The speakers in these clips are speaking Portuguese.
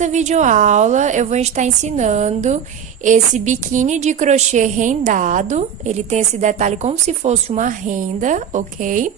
nessa videoaula eu vou estar ensinando esse biquíni de crochê rendado. Ele tem esse detalhe como se fosse uma renda, ok?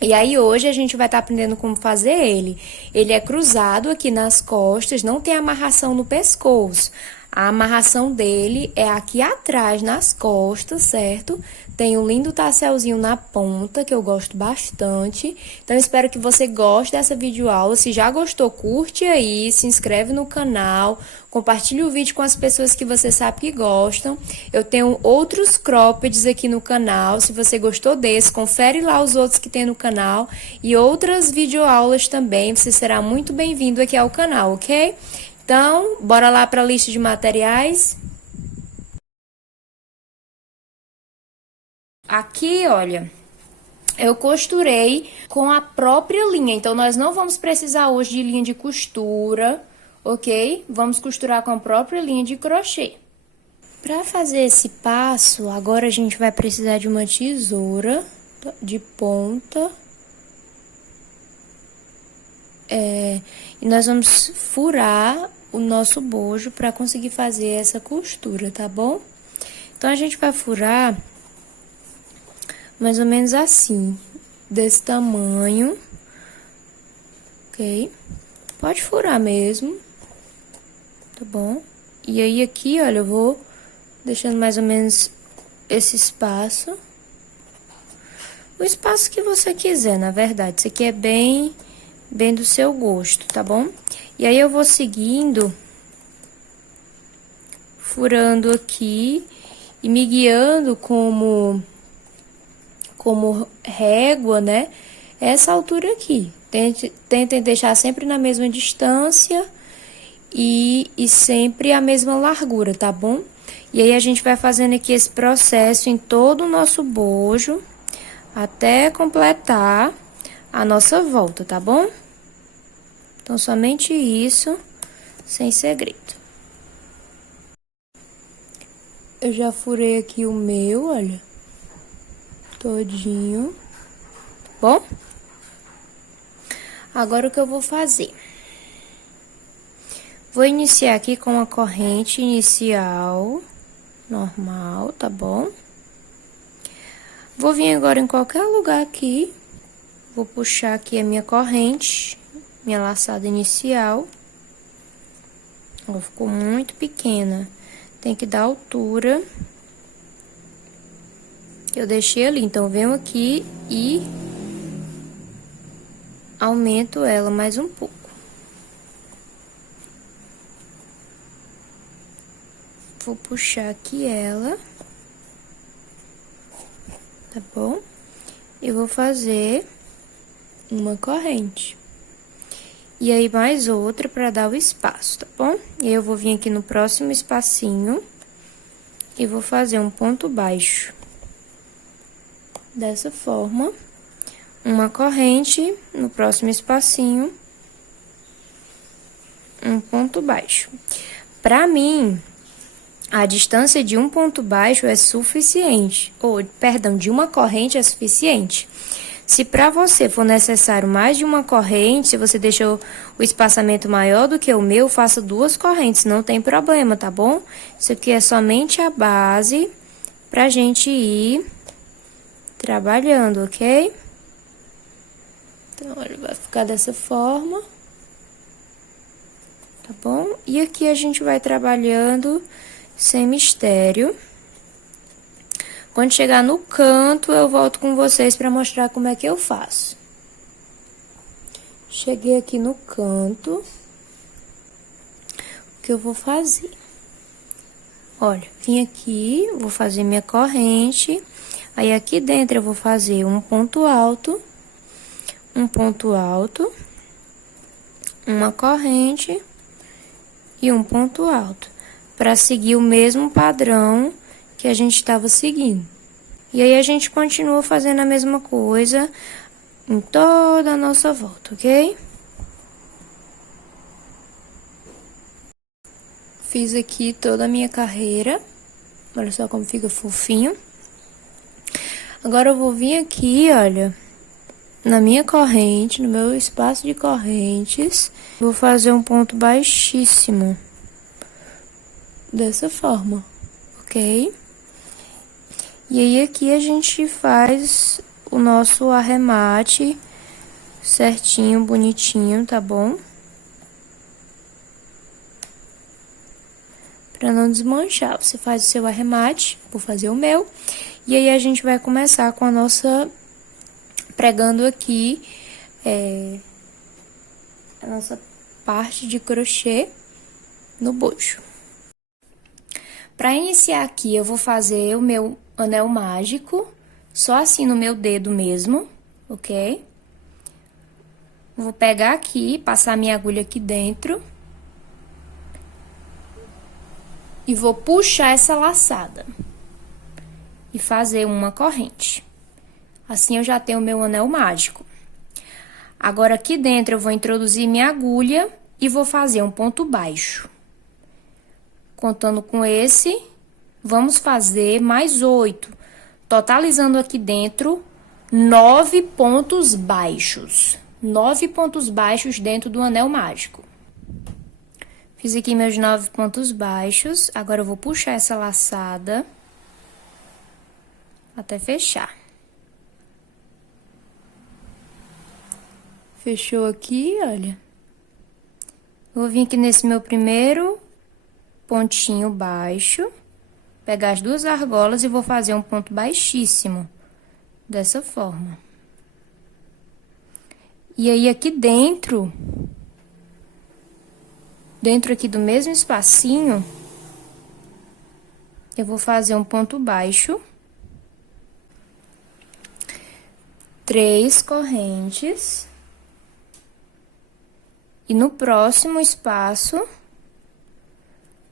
E aí hoje a gente vai estar aprendendo como fazer ele. Ele é cruzado aqui nas costas, não tem amarração no pescoço. A amarração dele é aqui atrás, nas costas, certo? Tem um lindo tasselzinho na ponta, que eu gosto bastante. Então, espero que você goste dessa videoaula. Se já gostou, curte aí, se inscreve no canal, compartilhe o vídeo com as pessoas que você sabe que gostam. Eu tenho outros croppeds aqui no canal. Se você gostou desse, confere lá os outros que tem no canal. E outras videoaulas também. Você será muito bem-vindo aqui ao canal, ok? Então, bora lá para a lista de materiais. Aqui, olha, eu costurei com a própria linha. Então, nós não vamos precisar hoje de linha de costura, ok? Vamos costurar com a própria linha de crochê. Para fazer esse passo, agora a gente vai precisar de uma tesoura de ponta. E nós vamos furar o nosso bojo para conseguir fazer essa costura, tá bom? Então, a gente vai furar mais ou menos assim, desse tamanho, ok? Pode furar mesmo, tá bom? E aí, aqui, olha, eu vou deixando mais ou menos esse espaço. O espaço que você quiser, na verdade, isso aqui é bem do seu gosto, tá bom? E aí, eu vou seguindo, furando aqui e me guiando como régua, né? Essa altura aqui. Tentem deixar sempre na mesma distância e sempre a mesma largura, tá bom? E aí, a gente vai fazendo aqui esse processo em todo o nosso bojo, até completar a nossa volta, tá bom? Então, somente isso, sem segredo. Eu já furei aqui o meu, olha, todinho, bom? Agora, o que eu vou fazer? Vou iniciar aqui com a corrente inicial, normal, tá bom? Vou vir agora em qualquer lugar aqui, vou puxar aqui a minha corrente, minha laçada inicial. Ó, ficou muito pequena, tem que dar altura que eu deixei ali. Então, eu venho aqui e aumento ela mais um pouco. Vou puxar aqui ela, tá bom? E vou fazer uma corrente. E aí, mais outra pra dar o espaço, tá bom? E aí, eu vou vir aqui no próximo espacinho e vou fazer um ponto baixo. Dessa forma, uma corrente no próximo espacinho, um ponto baixo. Pra mim, a distância de um ponto baixo é suficiente, ou, perdão, de uma corrente é suficiente. Se para você for necessário mais de uma corrente, se você deixou o espaçamento maior do que o meu, faça 2 correntes, não tem problema, tá bom? Isso aqui é somente a base pra gente ir trabalhando, ok? Então, olha, vai ficar dessa forma, tá bom? E aqui a gente vai trabalhando sem mistério. Quando chegar no canto, eu volto com vocês para mostrar como é que eu faço. Cheguei aqui no canto. O que eu vou fazer? Olha, vim aqui, vou fazer minha corrente. Aí, aqui dentro, eu vou fazer um ponto alto, uma corrente e um ponto alto, para seguir o mesmo padrão que a gente estava seguindo. E aí, a gente continua fazendo a mesma coisa em toda a nossa volta, ok? Fiz aqui toda a minha carreira. Olha só como fica fofinho. Agora, eu vou vir aqui, olha, na minha corrente, no meu espaço de correntes, vou fazer um ponto baixíssimo. Dessa forma, ok? E aí, aqui a gente faz o nosso arremate certinho, bonitinho, tá bom? Pra não desmanchar, você faz o seu arremate, vou fazer o meu. E aí, a gente vai começar com a nossa... pregando aqui, a nossa parte de crochê no bojo. Pra iniciar aqui, eu vou fazer o meu anel mágico, só assim no meu dedo mesmo, ok? Vou pegar aqui, passar minha agulha aqui dentro. E vou puxar essa laçada. E fazer uma corrente. Assim, eu já tenho o meu anel mágico. Agora, aqui dentro, eu vou introduzir minha agulha e vou fazer um ponto baixo. Contando com esse, vamos fazer mais 8. Totalizando aqui dentro, 9 pontos baixos. 9 pontos baixos dentro do anel mágico. Fiz aqui meus 9 pontos baixos. Agora, eu vou puxar essa laçada até fechar. Fechou aqui, olha. Vou vir aqui nesse meu primeiro pontinho baixo, pegar as duas argolas e vou fazer um ponto baixíssimo, dessa forma. E aí, aqui dentro aqui do mesmo espacinho, eu vou fazer um ponto baixo, 3 correntes, e no próximo espaço,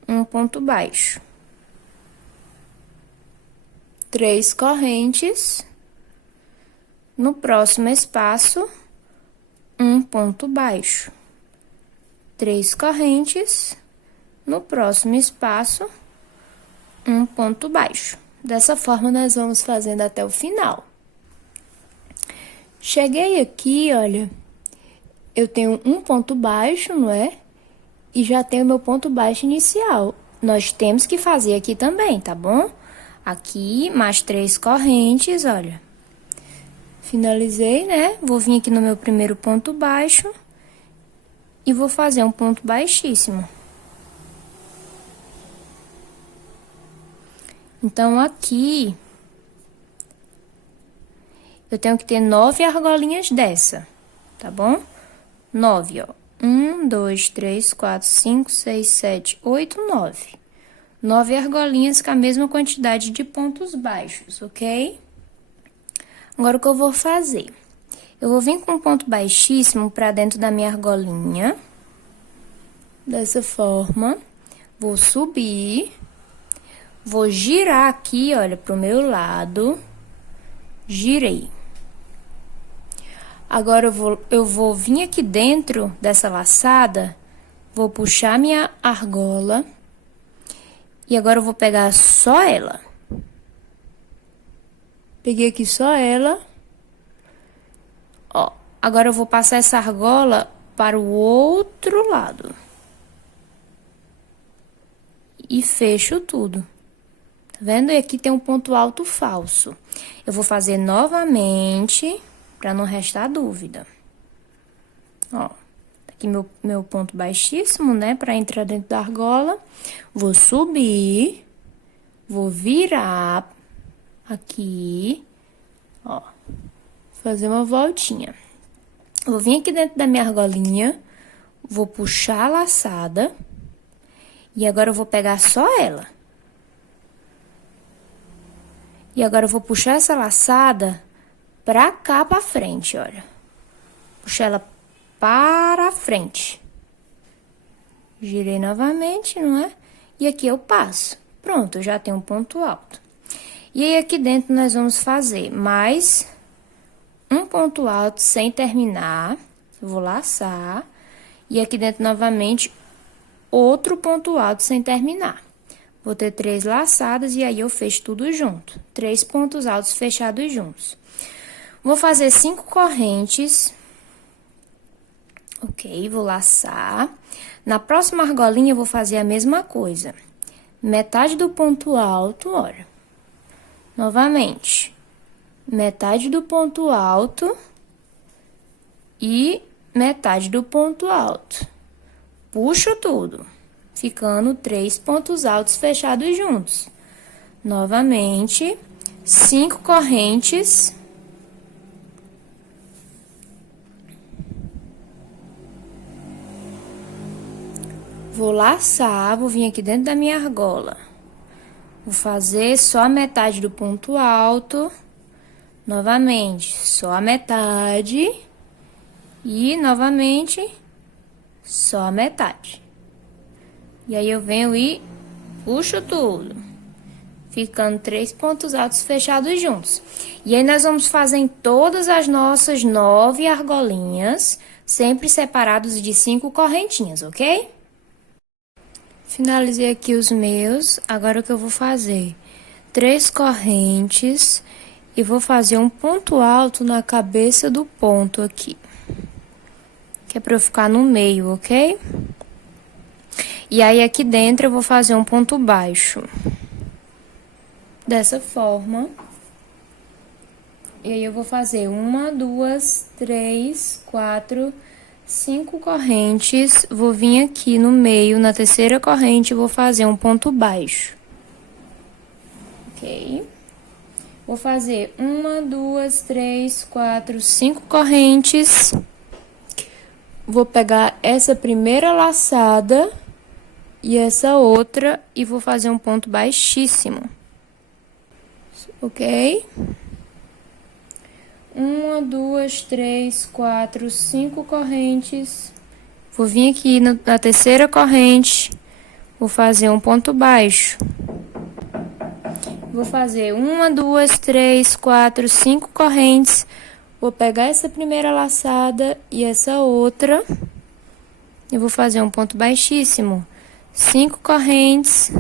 um ponto baixo. 3 correntes, no próximo espaço, um ponto baixo. 3 correntes, no próximo espaço, um ponto baixo. Dessa forma, nós vamos fazendo até o final. Cheguei aqui, olha, eu tenho um ponto baixo, não é? E já tenho meu ponto baixo inicial. Nós temos que fazer aqui também, tá bom? Aqui, mais 3 correntes, olha. Finalizei, né? Vou vir aqui no meu primeiro ponto baixo e vou fazer um ponto baixíssimo. Então, aqui, eu tenho que ter 9 argolinhas dessa, tá bom? 9, ó. 1, 2, 3, 4, 5, 6, 7, 8, 9. 9 argolinhas com a mesma quantidade de pontos baixos, ok? Agora, o que eu vou fazer? Eu vou vir com um ponto baixíssimo pra dentro da minha argolinha. Dessa forma. Vou subir. Vou girar aqui, olha, pro meu lado. Girei. Agora, eu vou vir aqui dentro dessa laçada, vou puxar minha argola, e agora eu vou pegar só ela. Peguei aqui só ela. Ó, agora eu vou passar essa argola para o outro lado. E fecho tudo. Tá vendo? E aqui tem um ponto alto falso. Eu vou fazer novamente... pra não restar dúvida. Ó, aqui meu ponto baixíssimo, né? Pra entrar dentro da argola. Vou subir. Vou virar aqui. Ó, fazer uma voltinha. Vou vir aqui dentro da minha argolinha. Vou puxar a laçada. E agora eu vou pegar só ela. E agora eu vou puxar essa laçada pra cá, pra frente, olha. Puxar ela para frente. Girei novamente, não é? E aqui eu passo. Pronto, eu já tenho um ponto alto. E aí, aqui dentro, nós vamos fazer mais um ponto alto sem terminar. Eu vou laçar. E aqui dentro, novamente, outro ponto alto sem terminar. Vou ter 3 laçadas e aí eu fecho tudo junto. 3 pontos altos fechados juntos. Vou fazer 5 correntes. Ok, vou laçar. Na próxima argolinha, eu vou fazer a mesma coisa. Metade do ponto alto, olha. Novamente. Metade do ponto alto e metade do ponto alto. Puxo tudo, ficando 3 pontos altos fechados juntos. Novamente, 5 correntes. Vou laçar, vou vir aqui dentro da minha argola. Vou fazer só a metade do ponto alto. Novamente, só a metade. E, novamente, só a metade. E aí, eu venho e puxo tudo. Ficando 3 pontos altos fechados juntos. E aí, nós vamos fazer em todas as nossas 9 argolinhas, sempre separados de 5 correntinhas, ok? Finalizei aqui os meus, agora o que eu vou fazer? 3 correntes e vou fazer um ponto alto na cabeça do ponto aqui. Que é pra eu ficar no meio, ok? E aí, aqui dentro eu vou fazer um ponto baixo. Dessa forma. E aí, eu vou fazer 1, 2, 3, 4, 5 correntes, vou vir aqui no meio, na terceira corrente, vou fazer um ponto baixo. Ok? Vou fazer 1, 2, 3, 4, 5 correntes. Vou pegar essa primeira laçada e essa outra e vou fazer um ponto baixíssimo. Ok? 1, 2, 3, 4, 5 correntes. Vou vir aqui na terceira corrente, vou fazer um ponto baixo. Vou fazer 1, 2, 3, 4, 5 correntes. Vou pegar essa primeira laçada e essa outra. E vou fazer um ponto baixíssimo. 5 correntes.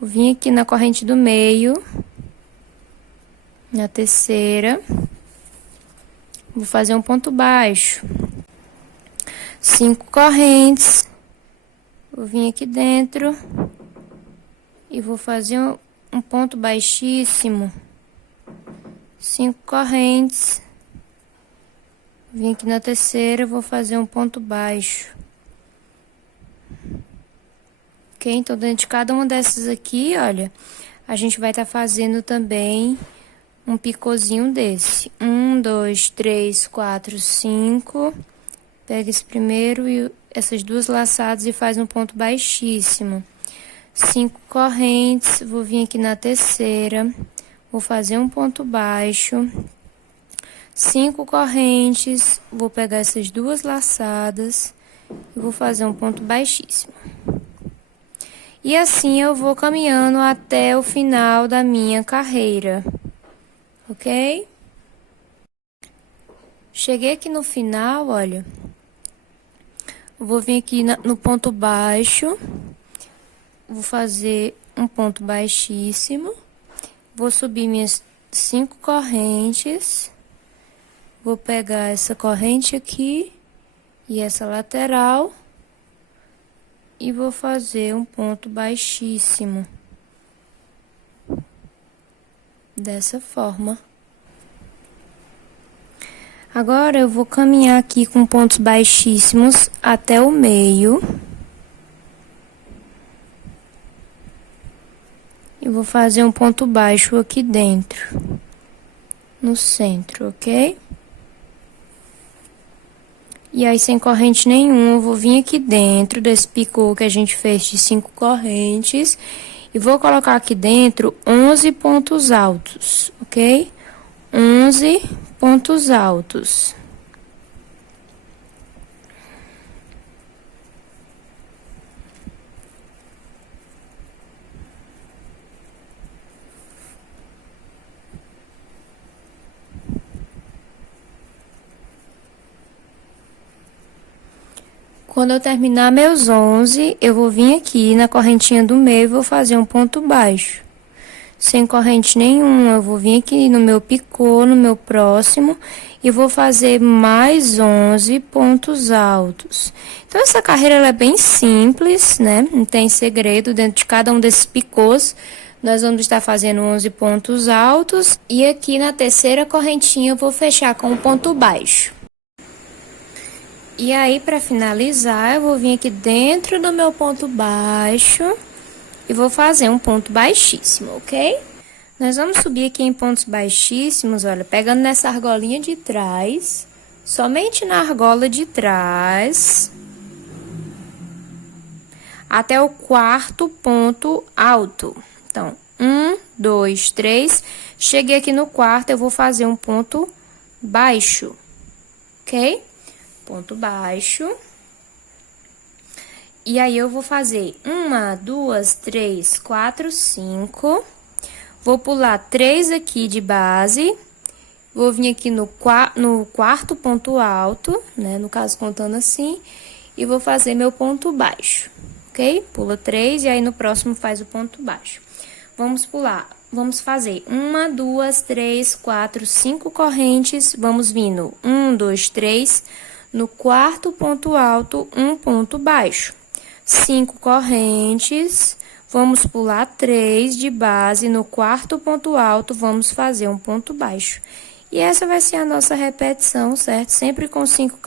Vou vir aqui na corrente do meio. Na terceira. Vou fazer um ponto baixo. 5 correntes. Vou vir aqui dentro. E vou fazer um ponto baixíssimo. 5 correntes. Vim aqui na terceira, vou fazer um ponto baixo. Ok? Então, dentro de cada uma dessas aqui, olha, a gente vai estar fazendo também um picôzinho desse. 1, 2, 3, 4, 5. Pega esse primeiro e essas duas laçadas e faz um ponto baixíssimo. 5 correntes, vou vir aqui na terceira, vou fazer um ponto baixo. 5 correntes, vou pegar essas duas laçadas e vou fazer um ponto baixíssimo. E assim eu vou caminhando até o final da minha carreira. Ok? Cheguei aqui no final, olha. Vou vir aqui no ponto baixo. Vou fazer um ponto baixíssimo. Vou subir minhas 5 correntes. Vou pegar essa corrente aqui e essa lateral. E vou fazer um ponto baixíssimo. Dessa forma. Agora, eu vou caminhar aqui com pontos baixíssimos até o meio. E vou fazer um ponto baixo aqui dentro. No centro, ok? E aí, sem corrente nenhuma, eu vou vir aqui dentro desse picô que a gente fez de 5 correntes. E vou colocar aqui dentro 11 pontos altos, ok? 11 pontos altos. Quando eu terminar meus 11, eu vou vir aqui na correntinha do meio e vou fazer um ponto baixo. sem corrente nenhuma. Eu vou vir aqui no meu picô, no meu próximo, e vou fazer mais 11 pontos altos. Então, essa carreira ela é bem simples, né? Não tem segredo dentro de cada um desses picôs. Nós vamos estar fazendo 11 pontos altos. E aqui na terceira correntinha eu vou fechar com um ponto baixo. E aí, para finalizar, eu vou vir aqui dentro do meu ponto baixo e vou fazer um ponto baixíssimo, ok? Nós vamos subir aqui em pontos baixíssimos, olha, pegando nessa argolinha de trás, somente na argola de trás, até o quarto ponto alto. Então, 1, 2, 3, cheguei aqui no quarto, eu vou fazer um ponto baixo, ok? Ponto baixo. E aí, eu vou fazer 1, 2, 3, 4, 5. Vou pular 3 aqui de base. Vou vir aqui no quarto ponto alto, né? No caso, contando assim. E vou fazer meu ponto baixo, ok? Pula 3 e aí no próximo faz o ponto baixo. Vamos pular. Vamos fazer 1, 2, 3, 4, 5 correntes. Vamos vindo 1, 2, 3. No quarto ponto alto, um ponto baixo. 5 correntes, vamos pular 3 de base, no quarto ponto alto, vamos fazer um ponto baixo. E essa vai ser a nossa repetição, certo? Sempre com 5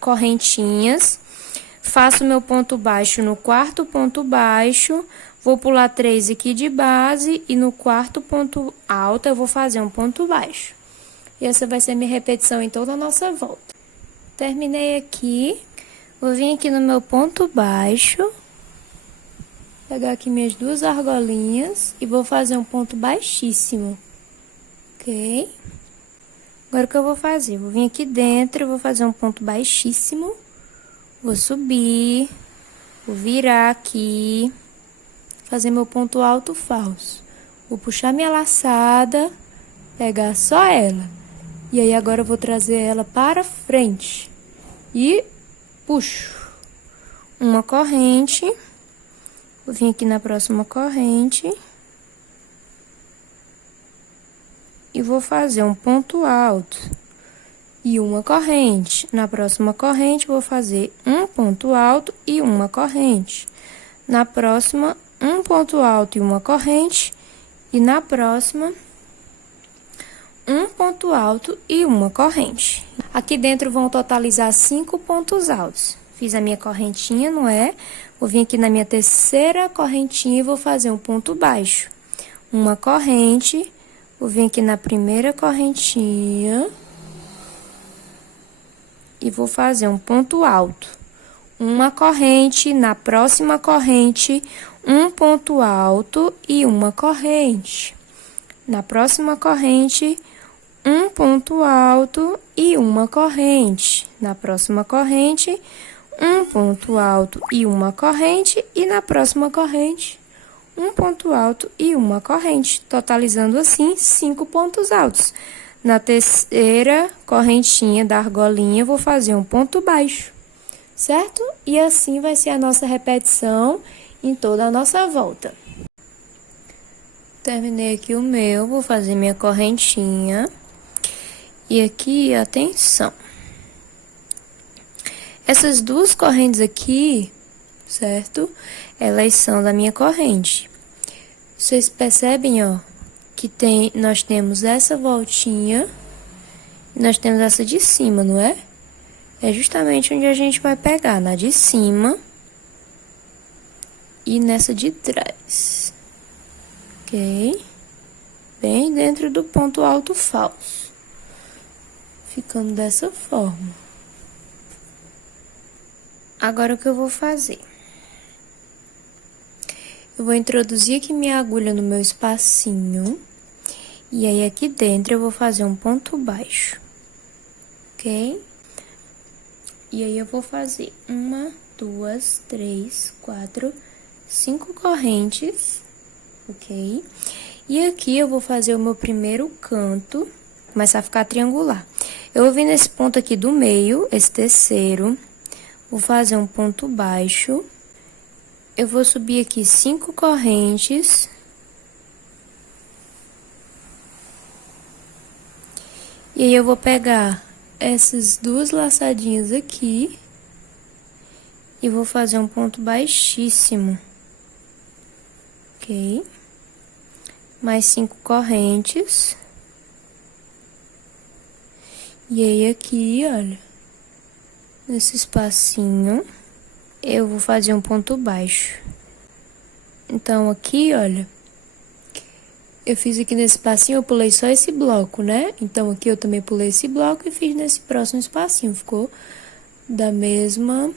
correntinhas. Faço meu ponto baixo no quarto ponto baixo, vou pular 3 aqui de base e no quarto ponto alto eu vou fazer um ponto baixo. E essa vai ser minha repetição em toda a nossa volta. Terminei aqui, vou vir aqui no meu ponto baixo, pegar aqui minhas 2 argolinhas e vou fazer um ponto baixíssimo, ok? Agora, o que eu vou fazer? Vou vir aqui dentro, vou fazer um ponto baixíssimo, vou subir, vou virar aqui, fazer meu ponto alto falso. Vou puxar minha laçada, pegar só ela. E aí, agora eu vou trazer ela para frente. E puxo. Uma corrente. Vou vir aqui na próxima corrente. E vou fazer um ponto alto. E uma corrente. Na próxima corrente, vou fazer um ponto alto e uma corrente. Na próxima, um ponto alto e uma corrente. E na próxima, um ponto alto e uma corrente. Aqui dentro vão totalizar 5 pontos altos. Fiz a minha correntinha, não é? Vou vir aqui na minha terceira correntinha e vou fazer um ponto baixo. Uma corrente, vou vir aqui na primeira correntinha e vou fazer um ponto alto. Uma corrente, na próxima corrente, um ponto alto e uma corrente. Na próxima corrente, um ponto alto e uma corrente. Na próxima corrente, um ponto alto e uma corrente. E na próxima corrente, um ponto alto e uma corrente. Totalizando assim 5 pontos altos. Na terceira correntinha da argolinha, eu vou fazer um ponto baixo, certo? E assim vai ser a nossa repetição em toda a nossa volta. Terminei aqui o meu, vou fazer minha correntinha. E aqui, atenção. Essas 2 correntes aqui, certo? Elas são da minha corrente. Vocês percebem, ó, que nós temos essa voltinha e nós temos essa de cima, não é? É justamente onde a gente vai pegar, na de cima e nessa de trás. Ok? Bem dentro do ponto alto falso. Ficando dessa forma. Agora, o que eu vou fazer? Eu vou introduzir aqui minha agulha no meu espacinho. E aí, aqui dentro, eu vou fazer um ponto baixo. Ok? E aí, eu vou fazer 1, 2, 3, 4, 5 correntes. Ok? E aqui, eu vou fazer o meu primeiro canto. Começar a ficar triangular. Eu vou vir nesse ponto aqui do meio, esse terceiro, vou fazer um ponto baixo, eu vou subir aqui 5 correntes, E aí, eu vou pegar essas duas laçadinhas aqui e vou fazer um ponto baixíssimo, ok? Mais 5 correntes. E aí, aqui, olha, nesse espacinho, eu vou fazer um ponto baixo. Então, aqui, olha, eu fiz aqui nesse espacinho, eu pulei só esse bloco, né? Então, aqui eu também pulei esse bloco e fiz nesse próximo espacinho. Ficou da mesma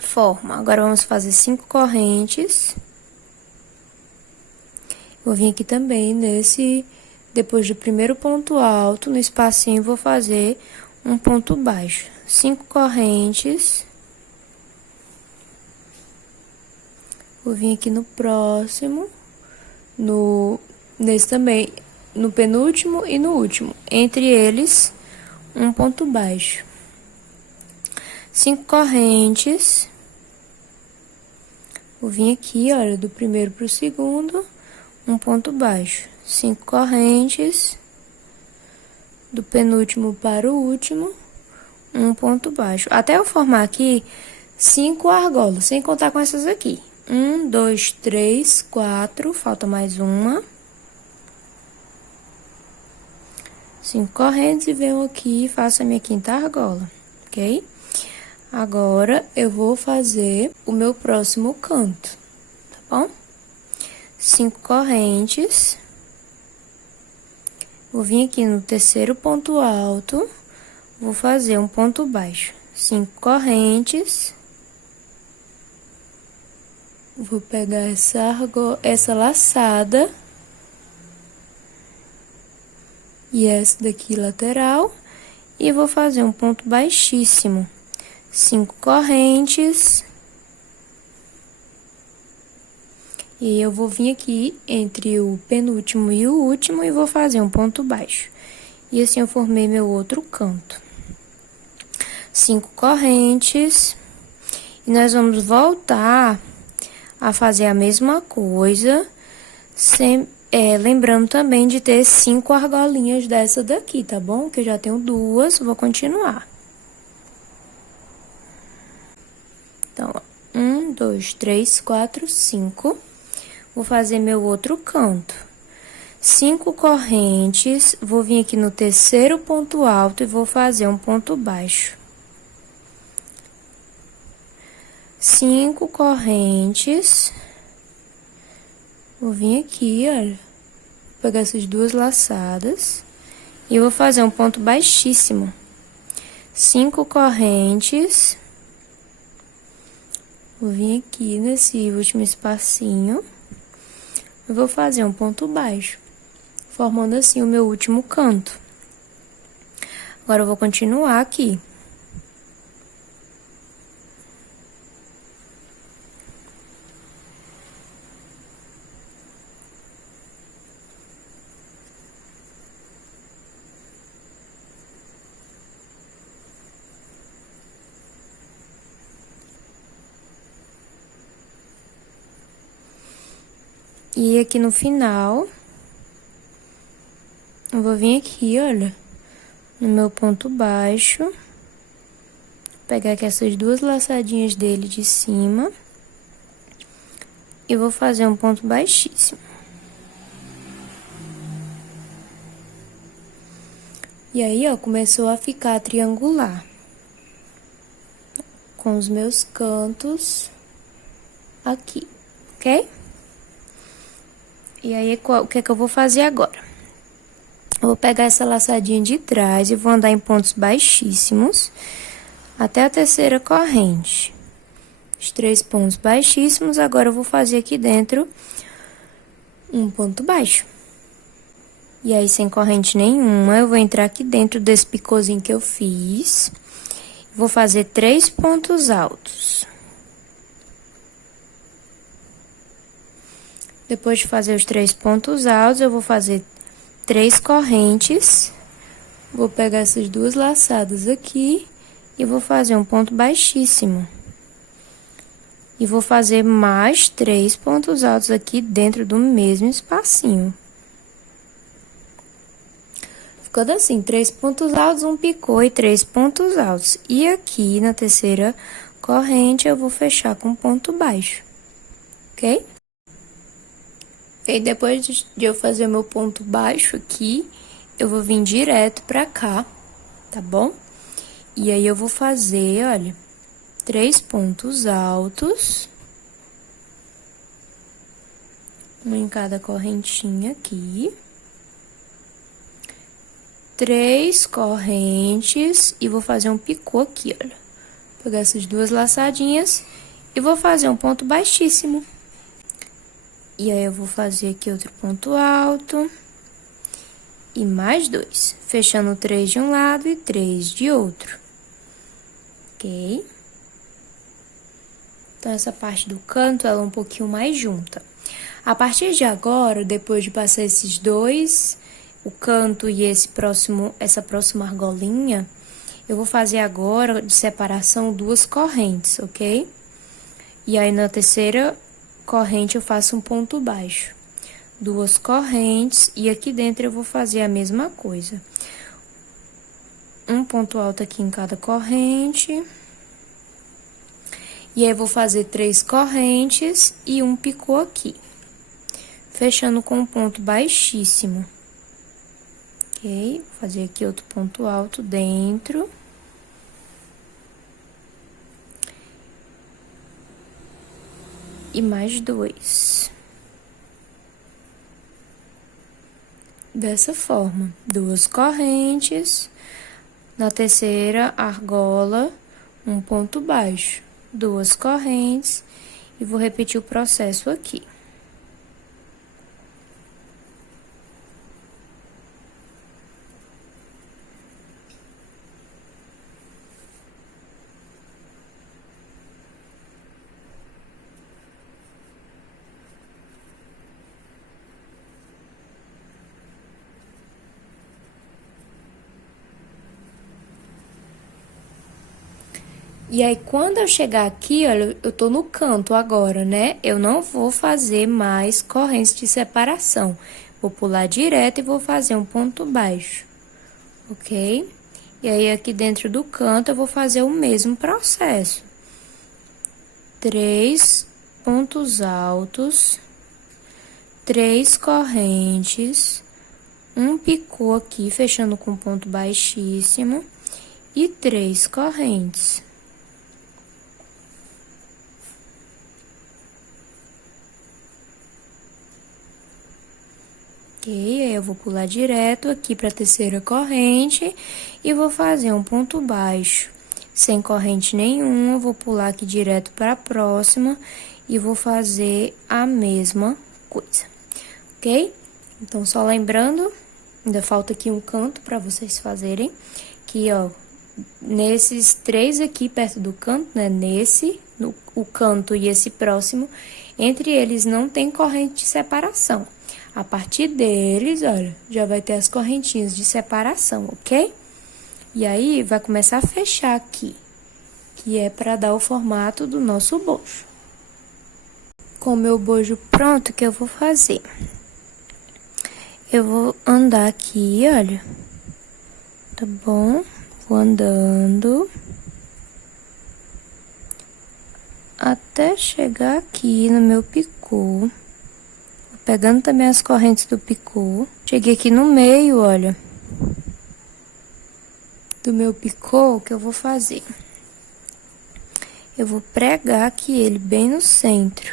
forma. Agora, vamos fazer 5 correntes. Vou vir aqui também depois do primeiro ponto alto, no espacinho, vou fazer um ponto baixo. 5 correntes. Vou vir aqui no próximo, nesse também, no penúltimo e no último. Entre eles, um ponto baixo. 5 correntes. Vou vir aqui, olha, do primeiro pro segundo, um ponto baixo. 5 correntes. Do penúltimo para o último, um ponto baixo. Até eu formar aqui 5 argolas, sem contar com essas aqui. 1, 2, 3, 4, falta mais uma. 5 correntes e venho aqui e faço a minha quinta argola, ok? Agora, eu vou fazer o meu próximo canto, tá bom? 5 correntes. Vou vir aqui no terceiro ponto alto, vou fazer um ponto baixo. 5 correntes. Vou pegar essa laçada e essa daqui lateral e vou fazer um ponto baixíssimo. 5 correntes. E eu vou vir aqui entre o penúltimo e o último e vou fazer um ponto baixo. E assim eu formei meu outro canto. 5 correntes. E nós vamos voltar a fazer a mesma coisa, lembrando também de ter 5 argolinhas dessa daqui, tá bom? Que eu já tenho 2, vou continuar. Então, 1, 2, 3, 4, 5. Vou fazer meu outro canto. 5 correntes, vou vir aqui no terceiro ponto alto e vou fazer um ponto baixo. 5 correntes. Vou vir aqui, olha, vou pegar essas duas laçadas e vou fazer um ponto baixíssimo. 5 correntes. Vou vir aqui nesse último espacinho e vou fazer um ponto baixo, formando assim o meu último canto. Agora, eu vou continuar aqui. E aqui no final, eu vou vir aqui, olha, no meu ponto baixo, pegar aqui essas duas laçadinhas dele de cima e vou fazer um ponto baixíssimo. E aí, ó, começou a ficar triangular, com os meus cantos aqui, ok? E aí, o que é que eu vou fazer agora? Eu vou pegar essa laçadinha de trás e vou andar em pontos baixíssimos até a terceira corrente. Os 3 pontos baixíssimos, agora eu vou fazer aqui dentro um ponto baixo. E aí, sem corrente nenhuma, eu vou entrar aqui dentro desse picôzinho que eu fiz. Vou fazer 3 pontos altos. Depois de fazer os 3 pontos altos, eu vou fazer 3 correntes. Vou pegar essas duas laçadas aqui e vou fazer um ponto baixíssimo. E vou fazer mais 3 pontos altos aqui dentro do mesmo espacinho. ficando assim, 3 pontos altos, um picô e 3 pontos altos. E aqui na terceira corrente eu vou fechar com ponto baixo, ok? E depois de eu fazer o meu ponto baixo aqui, eu vou vir direto pra cá, tá bom? E aí eu vou fazer, olha, 3 pontos altos, um em cada correntinha aqui. 3 correntes e vou fazer um picô aqui, olha. Vou pegar essas duas laçadinhas e vou fazer um ponto baixíssimo. E aí, eu vou fazer aqui outro ponto alto. E mais 2, fechando 3 de um lado e 3 de outro. Ok? Então, essa parte do canto, ela é um pouquinho mais junta. A partir de agora, depois de passar esses dois, o canto e essa próxima argolinha, eu vou fazer agora, de separação, 2 correntes, ok? E aí, na terceira corrente, eu faço um ponto baixo. 2 correntes, e aqui dentro eu vou fazer a mesma coisa. Um ponto alto aqui em cada corrente. E aí, eu vou fazer 3 correntes e um picô aqui. Fechando com um ponto baixíssimo. Ok? Vou fazer aqui outro ponto alto dentro. E mais 2. Dessa forma, 2 correntes. Na terceira argola, um ponto baixo. 2 correntes. E vou repetir o processo aqui. E aí, quando eu chegar aqui, olha, eu tô no canto agora, né? Eu não vou fazer mais correntes de separação. Vou pular direto e vou fazer um ponto baixo, ok? E aí, aqui dentro do canto, eu vou fazer o mesmo processo. 3 pontos altos, 3 correntes, um picô aqui, fechando com ponto baixíssimo, e 3 correntes. Ok, aí eu vou pular direto aqui para a terceira corrente e vou fazer um ponto baixo. Sem corrente nenhuma, vou pular aqui direto para a próxima e vou fazer a mesma coisa, ok? Então, só lembrando, ainda falta aqui um canto para vocês fazerem, que, ó, nesses 3 aqui perto do canto, né, o canto e esse próximo, entre eles não tem corrente de separação. A partir deles, olha, já vai ter as correntinhas de separação, ok? E aí, vai começar a fechar aqui, que é para dar o formato do nosso bojo. Com o meu bojo pronto, o que eu vou fazer? Eu vou andar aqui, olha, tá bom? Vou andando até chegar aqui no meu picô. Pegando também as correntes do picô. Cheguei aqui no meio, olha, do meu picô, o que eu vou fazer? Eu vou pregar aqui ele bem no centro.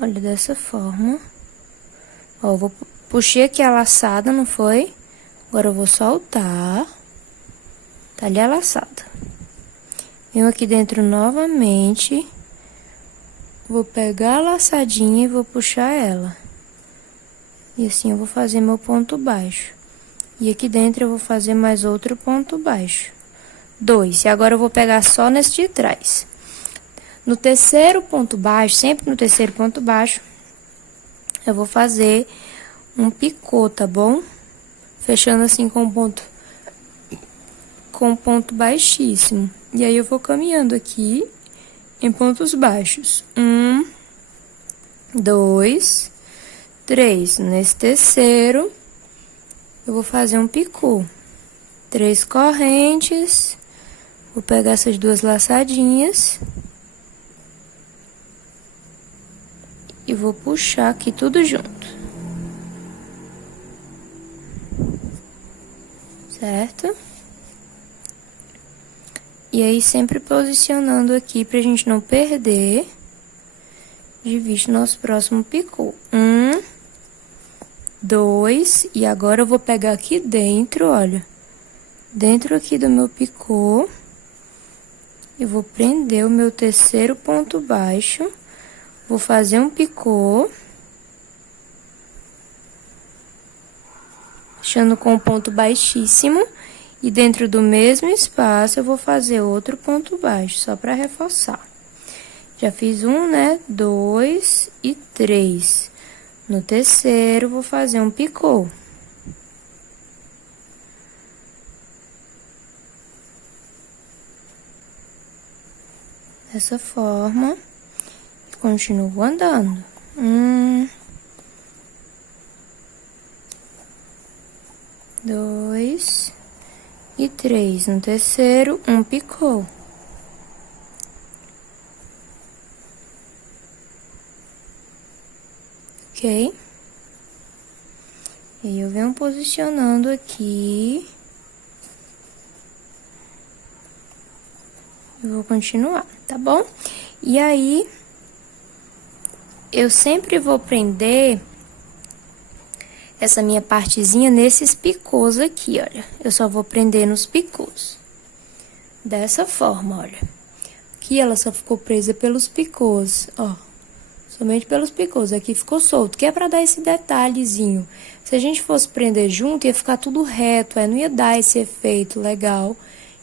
Olha, dessa forma. Ó, eu puxei aqui a laçada, não foi? Agora eu vou soltar. Tá ali a laçada. Venho aqui dentro novamente. Vou pegar a laçadinha e vou puxar ela. E assim eu vou fazer meu ponto baixo. E aqui dentro eu vou fazer mais outro ponto baixo. 2. E agora eu vou pegar só nesse de trás. No terceiro ponto baixo, sempre no terceiro ponto baixo, eu vou fazer um picô, tá bom? Fechando assim com ponto baixíssimo. E aí eu vou caminhando aqui em pontos baixos. 1, 2, 3. Nesse terceiro, eu vou fazer um picô. 3 correntes, vou pegar essas 2 laçadinhas e vou puxar aqui tudo junto, certo? E aí, sempre posicionando aqui pra gente não perder de vista o nosso próximo picô. 1, 2, e agora eu vou pegar aqui dentro, olha, dentro aqui do meu picô, e vou prender o meu terceiro ponto baixo, vou fazer um picô, deixando com o ponto baixíssimo, e dentro do mesmo espaço eu vou fazer outro ponto baixo, só para reforçar. Já fiz 1, né? 2 e 3. No terceiro, vou fazer um picô. Dessa forma, continuo andando. 1, 2 e 3. No terceiro, um picô. Ok? E aí, eu venho posicionando aqui. Eu vou continuar, tá bom? E aí, eu sempre vou prender essa minha partezinha nesses picôs aqui, olha. Eu só vou prender nos picôs. Dessa forma, olha. Aqui ela só ficou presa pelos picôs, ó. Somente pelos picôs. Aqui ficou solto, que é pra dar esse detalhezinho. Se a gente fosse prender junto, ia ficar tudo reto, não ia dar esse efeito legal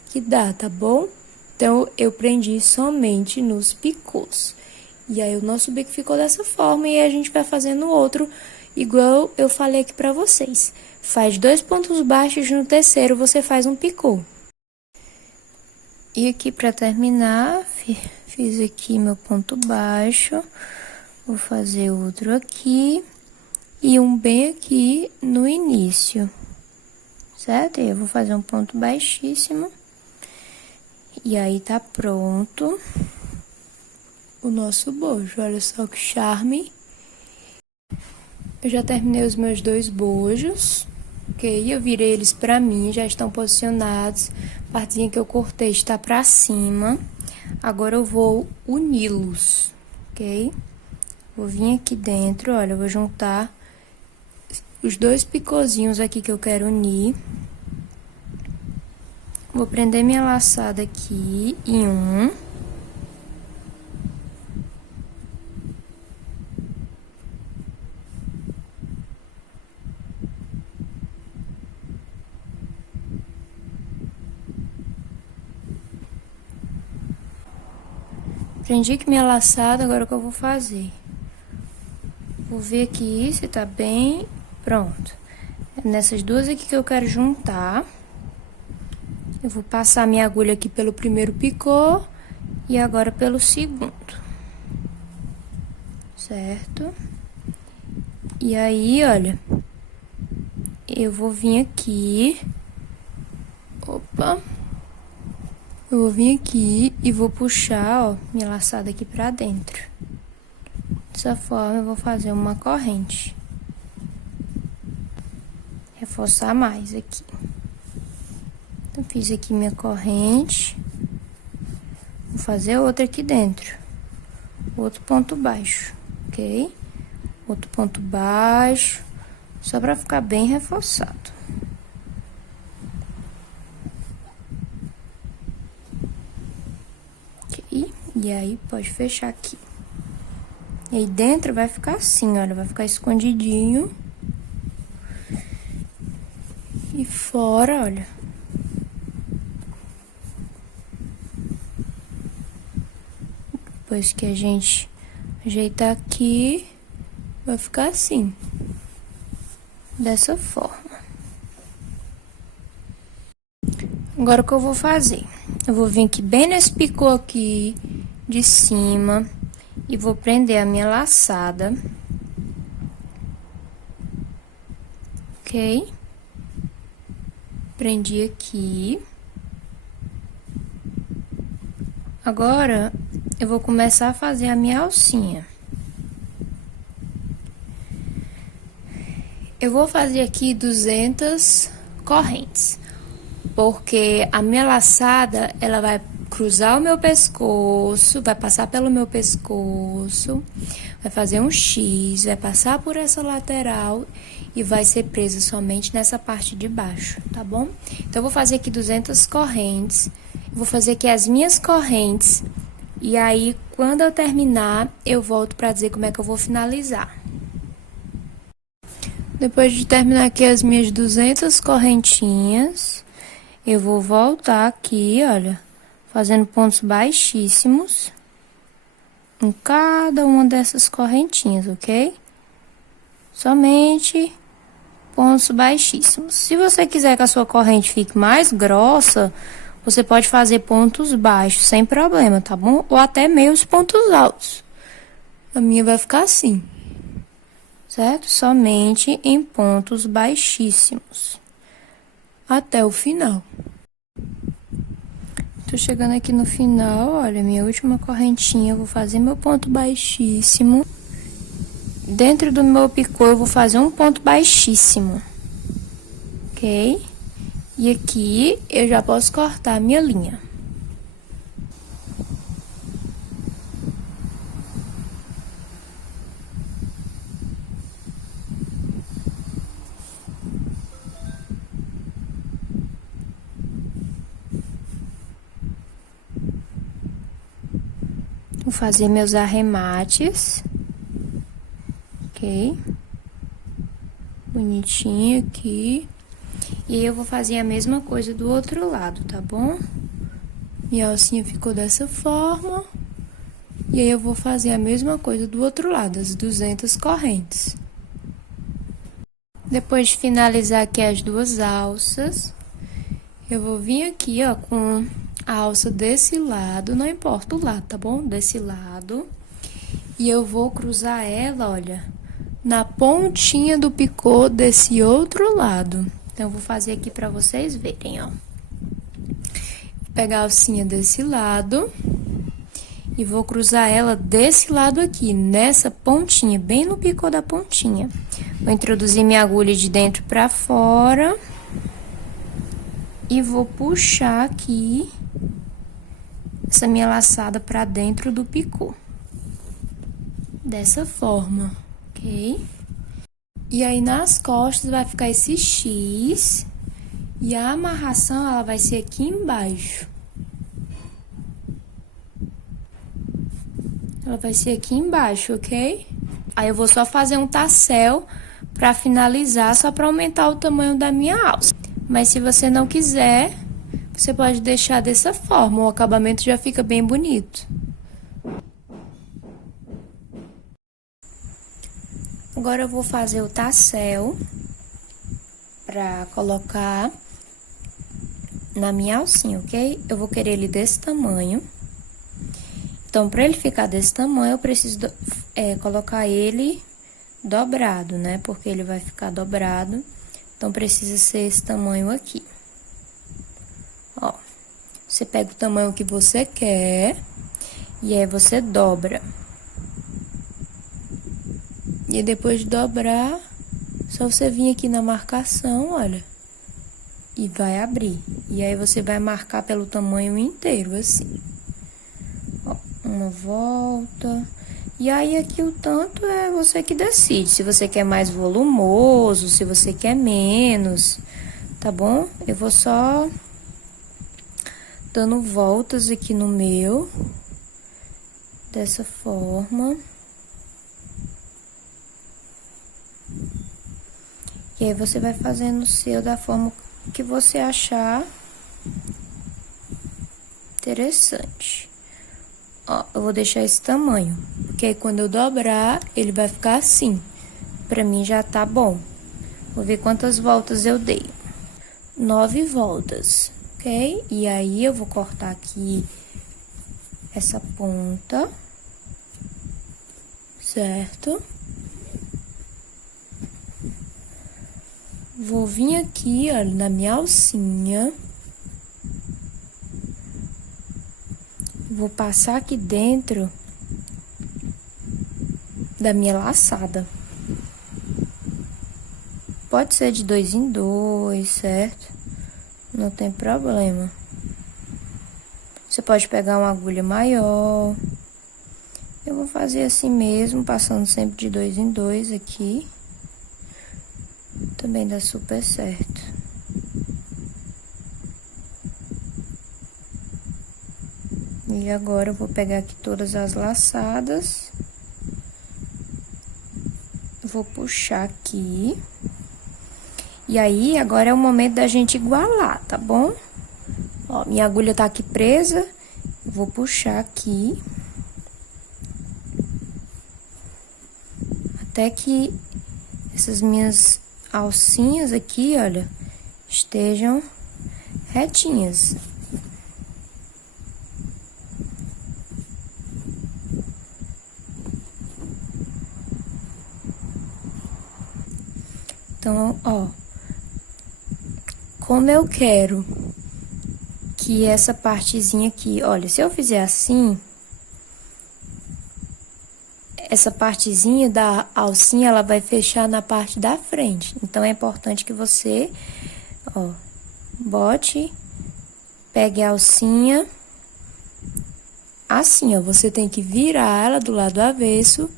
que dá, tá bom? Então, eu prendi somente nos picôs. E aí, o nosso bico ficou dessa forma, e a gente vai fazendo outro, igual eu falei aqui pra vocês. Faz 2 pontos baixos, no terceiro você faz um picô. E aqui, pra terminar, fiz aqui meu ponto baixo, vou fazer outro aqui, e um bem aqui no início, certo? E eu vou fazer um ponto baixíssimo. E aí, tá pronto o nosso bojo, olha só que charme. Eu já terminei os meus 2 bojos, ok? Eu virei eles pra mim, já estão posicionados. A partezinha que eu cortei está pra cima. Agora, eu vou uni-los, ok? Vou vir aqui dentro, olha, eu vou juntar os 2 picôzinhos aqui que eu quero unir. Vou prender minha laçada aqui em 1. Prendi aqui minha laçada, agora o que eu vou fazer? Vou ver aqui se tá bem, pronto. É nessas 2 aqui que eu quero juntar. Eu vou passar minha agulha aqui pelo primeiro picô e agora pelo segundo. Certo? E aí, olha, eu vou vir aqui. Opa! Eu vou vir aqui e vou puxar, ó, minha laçada aqui pra dentro. Dessa forma, eu vou fazer uma corrente. Reforçar mais aqui. Então, fiz aqui minha corrente. Vou fazer outra aqui dentro. Outro ponto baixo, ok? Outro ponto baixo, só pra ficar bem reforçado. Ok? E aí, pode fechar aqui. E aí, dentro vai ficar assim, olha, vai ficar escondidinho. E fora, olha. Depois que a gente ajeitar aqui, vai ficar assim. Dessa forma. Agora, o que eu vou fazer? Eu vou vir aqui bem nesse picô aqui de cima e vou prender a minha laçada. Ok? Prendi aqui. Agora, eu vou começar a fazer a minha alcinha. Eu vou fazer aqui 200 correntes, porque a minha laçada, ela vai cruzar o meu pescoço, vai passar pelo meu pescoço, vai fazer um X, vai passar por essa lateral e vai ser presa somente nessa parte de baixo, tá bom? Então, eu vou fazer aqui 200 correntes, vou fazer aqui as minhas correntes, e aí, quando eu terminar, eu volto pra dizer como é que eu vou finalizar. Depois de terminar aqui as minhas 200 correntinhas, eu vou voltar aqui, olha, fazendo pontos baixíssimos em cada uma dessas correntinhas, ok? Somente pontos baixíssimos. Se você quiser que a sua corrente fique mais grossa, você pode fazer pontos baixos, sem problema, tá bom? Ou até meios pontos altos. A minha vai ficar assim, certo? Somente em pontos baixíssimos, até o final. Tô chegando aqui no final, olha, minha última correntinha, eu vou fazer meu ponto baixíssimo. Dentro do meu picô, eu vou fazer um ponto baixíssimo, ok? E aqui, eu já posso cortar a minha linha. Vou fazer meus arremates, ok? Bonitinho aqui. E aí, eu vou fazer a mesma coisa do outro lado, tá bom? Minha alcinha ficou dessa forma. E aí, eu vou fazer a mesma coisa do outro lado, as 200 correntes. Depois de finalizar aqui as duas alças, eu vou vir aqui, ó, com a alça desse lado, não importa o lado, tá bom? Desse lado. E eu vou cruzar ela, olha, na pontinha do picô desse outro lado. Então, eu vou fazer aqui pra vocês verem, ó. Vou pegar a alcinha desse lado e vou cruzar ela desse lado aqui, nessa pontinha, bem no picô da pontinha. Vou introduzir minha agulha de dentro pra fora e vou puxar aqui essa minha laçada pra dentro do picô. Dessa forma, ok? E aí, nas costas, vai ficar esse X e a amarração, ela vai ser aqui embaixo. Ela vai ser aqui embaixo, ok? Aí, eu vou só fazer um tassel pra finalizar, só pra aumentar o tamanho da minha alça. Mas, se você não quiser, você pode deixar dessa forma, o acabamento já fica bem bonito. Agora, eu vou fazer o tassel pra colocar na minha alcinha, ok? Eu vou querer ele desse tamanho. Então, pra ele ficar desse tamanho, eu preciso colocar ele dobrado, né? Porque ele vai ficar dobrado. Então, precisa ser esse tamanho aqui. Ó, você pega o tamanho que você quer e aí você dobra. E depois de dobrar, só você vir aqui na marcação, olha, e vai abrir. E aí, você vai marcar pelo tamanho inteiro, assim. Ó, uma volta. E aí, aqui o tanto é você que decide. Se você quer mais volumoso, se você quer menos, tá bom? Eu vou só dando voltas aqui no meu, dessa forma. E aí, você vai fazendo o seu da forma que você achar interessante. Ó, eu vou deixar esse tamanho, porque aí quando eu dobrar, ele vai ficar assim. Pra mim já tá bom. Vou ver quantas voltas eu dei. 9 voltas, ok? E aí, eu vou cortar aqui essa ponta, certo? Vou vir aqui, ó, na minha alcinha. Vou passar aqui dentro da minha laçada. Pode ser de 2 em 2, certo? Não tem problema. Você pode pegar uma agulha maior. Eu vou fazer assim mesmo, passando sempre de 2 em 2 aqui. Também dá super certo. E agora eu vou pegar aqui todas as laçadas. Vou puxar aqui. E aí, agora é o momento da gente igualar, tá bom? Ó, minha agulha tá aqui presa. Eu vou puxar aqui. Até que essas minhas alcinhas aqui, olha, estejam retinhas. Então, ó, como eu quero que essa partezinha aqui, olha, se eu fizer assim, essa partezinha da alcinha, ela vai fechar na parte da frente. Então, é importante que você, ó, bote, pegue a alcinha, assim, ó, você tem que virar ela do lado avesso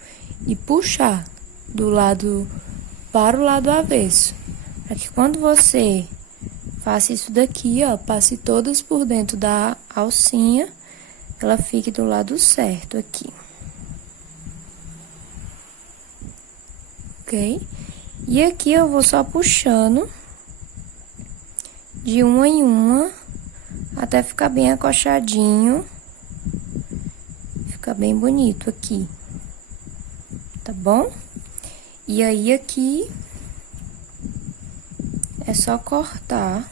e puxar do lado para o lado avesso. Para que quando você faça isso daqui, ó, passe todas por dentro da alcinha, ela fique do lado certo aqui. Ok? E aqui eu vou só puxando de uma em uma, até ficar bem acochadinho. Fica bem bonito aqui. Tá bom? E aí, aqui, é só cortar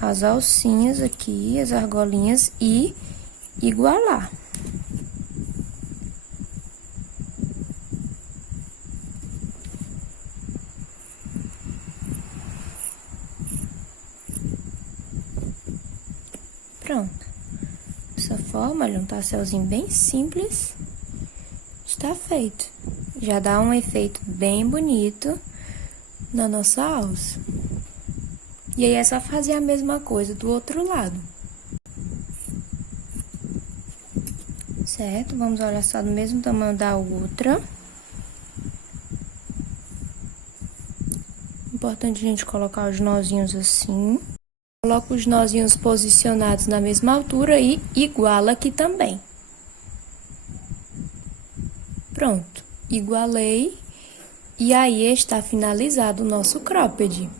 as alcinhas aqui, as argolinhas, e igualar. Pronto. Dessa forma, olha, um tasselzinho bem simples, está feito. Já dá um efeito bem bonito na nossa alça. E aí, é só fazer a mesma coisa do outro lado. Certo? Vamos olhar só do mesmo tamanho da outra. Importante a gente colocar os nozinhos assim. Coloca os nozinhos posicionados na mesma altura e iguala aqui também. Pronto, igualei. E aí, está finalizado o nosso cropped.